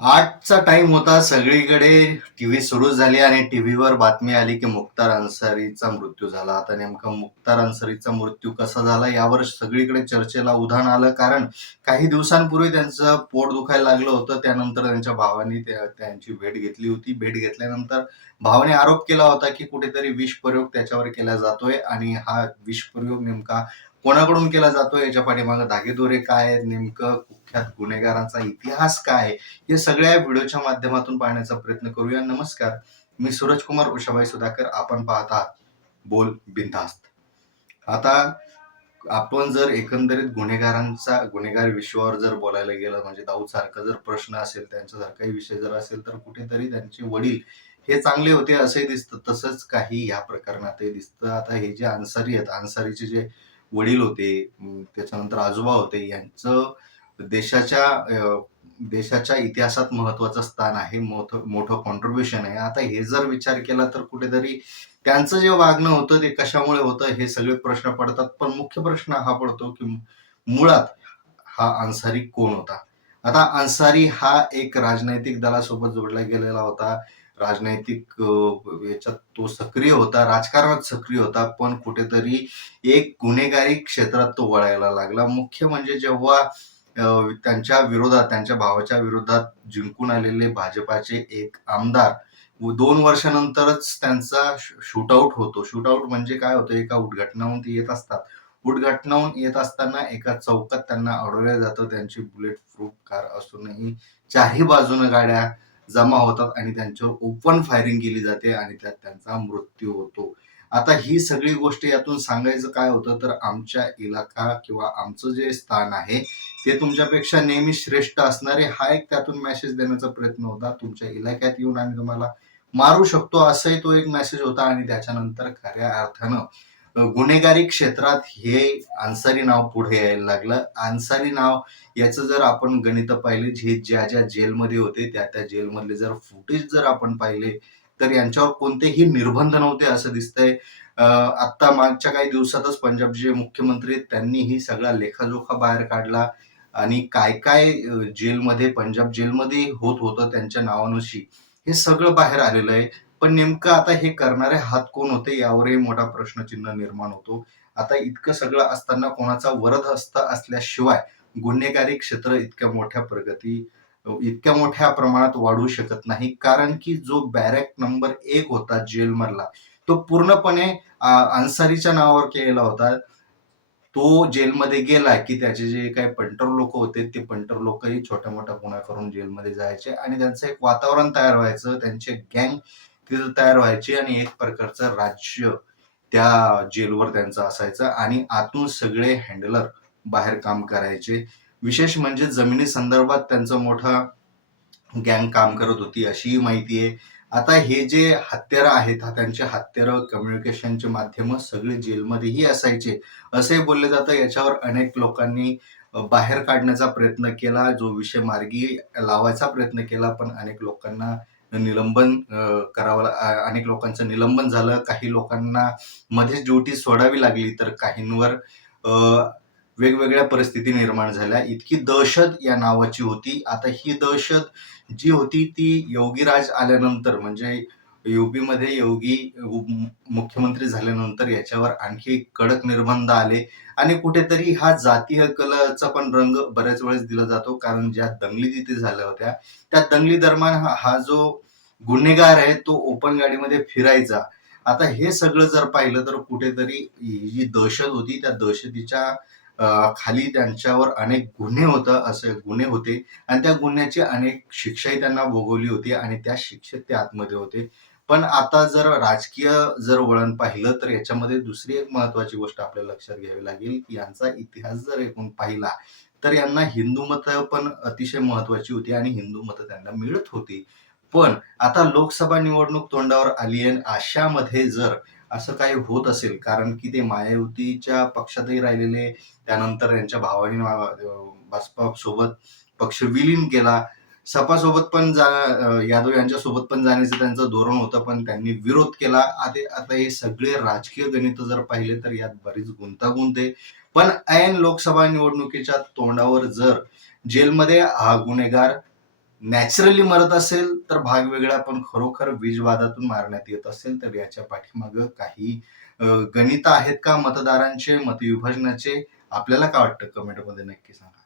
आठचा टाइम होता. सगळीकडे टीव्ही सुरू झाली आणि टीव्हीवर बातमी आली की मुख्तार अन्सारीचा मृत्यू झाला. आता नेमका मुख्तार अन्सारीचा मृत्यू कसा झाला यावर सगळीकडे चर्चेला उधाण आलं. कारण काही दिवसांपूर्वी त्यांचं पोट दुखायला लागलं होतं. त्यानंतर त्यांच्या भावाने त्यांची भेट घेतली होती. भेट घेतल्यानंतर भावाने आरोप केला होता की कुठेतरी विषप्रयोग त्याच्यावर केला जातोय आणि हा विषप्रयोग नेमका कोणाकडून केला जातोय, याच्या पाठीमागे धागेदोरे काय आहेत, नेमकं कुख्यात गुन्हेगारांचा इतिहास काय आहे, हे सगळ्या व्हिडिओच्या माध्यमातून पाहण्याचा प्रयत्न करूया. नमस्कार, मी सूरज कुमार उषाबाई सुधाकर. आपण पाहत आहात बोल बिनधास्त. आता आपण जर एकंदरीत गुन्हेगार विश्वावर जर बोलायला गेलं, म्हणजे दाऊद सारखा जर प्रश्न असेल, त्यांच्यासारखाही विषय जर असेल, तर कुठेतरी त्यांचे वडील हे चांगले होते असंही दिसतं. तसंच काही या प्रकरणातही दिसतं. आता हे जे अन्सारी आहेत, अन्सारीचे जे वडील होते, त्याच्यानंतर आजोबा होते, यांचं देशाच्या इतिहासात महत्वाचं स्थान आहे, मोठं कॉन्ट्रीब्युशन आहे. आता हे जर विचार केला तर कुठेतरी त्यांचं जे वागणं होतं ते कशामुळे होतं, हे सगळे प्रश्न पडतात. पण मुख्य प्रश्न हा पडतो की मुळात हा अन्सारी कोण होता. आता अन्सारी हा एक राजनैतिक दलासोबत जोडला गेलेला होता. राजनैतिक याच्यात तो सक्रिय होता, राजकारणात सक्रिय होता. पण कुठेतरी एक गुन्हेगारी क्षेत्रात तो वळायला लागला. मुख्य म्हणजे जेव्हा त्यांच्या विरोधात, त्यांच्या भावाच्या विरोधात जिंकून आलेले भाजपाचे एक आमदार 2 वर्षानंतरच त्यांचा शूटआउट होतो. शूटआउट म्हणजे काय होतं, एका उद्घाटनाहून ते येत असतात. उद्घाटनाहून येत असताना एका चौकात त्यांना अडवलं जातं. त्यांची बुलेट प्रूफ कार असूनही चारही बाजूनं गाड्या जमा होतात आणि त्यांच्यावर ओपन फायरिंग केली जाते आणि त्यात त्यांचा मृत्यू होतो. आता ही सगळी गोष्ट यातून सांगायचं काय होतं, तर आमच्या इलाका किंवा आमचं जे स्थान आहे ते तुमच्यापेक्षा नेहमी श्रेष्ठ असणारे, हा एक त्यातून मेसेज देण्याचा प्रयत्न होता. तुमच्या इलाक्यात येऊन आम्ही तुम्हाला मारू शकतो, असाही तो एक मेसेज होता. आणि त्याच्यानंतर खऱ्या अर्थानं गुन्हेगारी क्षेत्रात हे अन्सारी नाव पुढे यायला लागलं. अन्सारी नाव याचं जर आपण गणित पाहिले, जे ज्या जेलमध्ये होते त्या जेलमधले जर फुटेज जर आपण पाहिले, तर यांच्यावर कोणतेही निर्बंध नव्हते असं दिसतंय. आता मागच्या काही दिवसातच पंजाबचे मुख्यमंत्री त्यांनीही सगळा लेखाजोखा बाहेर काढला आणि काय काय जेलमध्ये, पंजाब जेलमध्ये होत होतं त्यांच्या नावानुशी, हे सगळं बाहेर आलेलं आहे. पण नेमकं आता हे करणारे हात कोण होते, यावरही मोठा प्रश्नचिन्ह निर्माण होतो. आता इतकं सगळं असताना कोणाचा वरदहस्त असल्याशिवाय गुन्हेगारी क्षेत्र इतक्या मोठ्या प्रमाणात वाढू शकत नाही. कारण की जो बॅरॅक नंबर 1 होता जेलमधला, तो पूर्णपणे अन्सारीच्या नावावर केलेला होता. तो जेलमध्ये गेला की त्याचे जे काही पंटर लोक होते, ते पंटर लोकही छोट्या मोठ्या गुन्हा करून जेलमध्ये जायचे आणि त्यांचं एक वातावरण तयार व्हायचं. त्यांचे गँग तिथं तयार व्हायची आणि एक प्रकारचं राज्य त्या जेलवर त्यांचं असायचं आणि आतून सगळे हँडलर बाहेर काम करायचे. विशेष म्हणजे जमिनी संदर्भात त्यांचं मोठा गँग काम करत होती, अशीही माहिती आहे. आता हे जे हत्यारं आहेत, त्यांचे हत्यारं, कम्युनिकेशनचे माध्यम सगळे जेलमध्येही असायचे असंही बोललं जातं. याच्यावर अनेक लोकांनी बाहेर काढण्याचा प्रयत्न केला, जो विषय मार्गी लावायचा प्रयत्न केला, पण अनेक लोकांना अनेक लोकांचं निलंबन झालं. काही लोकांना मध्येच ड्युटी सोडावी लागली, तर काहींवर वेगवेगळ्या परिस्थिती निर्माण झाल्या. इतकी दहशत या नावाची होती. आता ही दहशत जी होती ती योगीराज आल्यानंतर, म्हणजे यूपीमध्ये योगी मुख्यमंत्री झाल्यानंतर याच्यावर आणखी कडक निर्बंध आले आणि कुठेतरी हा जातीय कलहचा पण रंग बऱ्याच वेळेस दिला जातो. कारण ज्या दंगली तिथे झाल्या होत्या, त्या दंगली दरम्यान हा जो गुन्हेगार आहे तो ओपन गाडीमध्ये फिरायचा. आता हे सगळं जर पाहिलं तर कुठेतरी ही जी दहशत होती, त्या दहशतीच्या खाली त्यांच्यावर अनेक गुन्हे होते आणि त्या गुन्ह्याची अनेक शिक्षाही त्यांना भोगवली होती आणि त्या शिक्षेत ते आतमध्ये होते. पण आता जर राजकीय वळण पाहिलं, तर याच्यामध्ये दुसरी एक महत्वाची गोष्ट आपल्याला लक्षात घ्यावी लागेल, की यांचा इतिहास जर एकूण पाहिला, तर यांना हिंदू मतं पण अतिशय महत्वाची होती आणि हिंदू मतं त्यांना मिळत होती. पण आता लोकसभा निवडणूक तोंडावर आली आहे, अशामध्ये जर असं काही होत असेल, कारण की ते मायायुतीच्या पक्षातही राहिलेले, त्यानंतर यांच्या भावाने बसपा सोबत पक्ष विलीन केला. सपासोबत पण यादव यांच्यासोबत पण जाण्याचं त्यांचं धोरण होतं, पण त्यांनी विरोध केला. आता हे सगळे राजकीय गणित जर पाहिले, तर यात बरीच गुंतागुंत आहे. पण ऐन लोकसभा निवडणुकीच्या तोंडावर जर जेलमध्ये हा गुन्हेगार नॅचरली मरत असेल तर भाग वेगळा, पण खरोखर वीजवादातून मारण्यात येत असेल तर याच्या पाठीमागं काही गणित आहेत का मतदारांचे, मतविभाजनाचे? आपल्याला काय वाटतं? कमेंटमध्ये नक्की सांगा.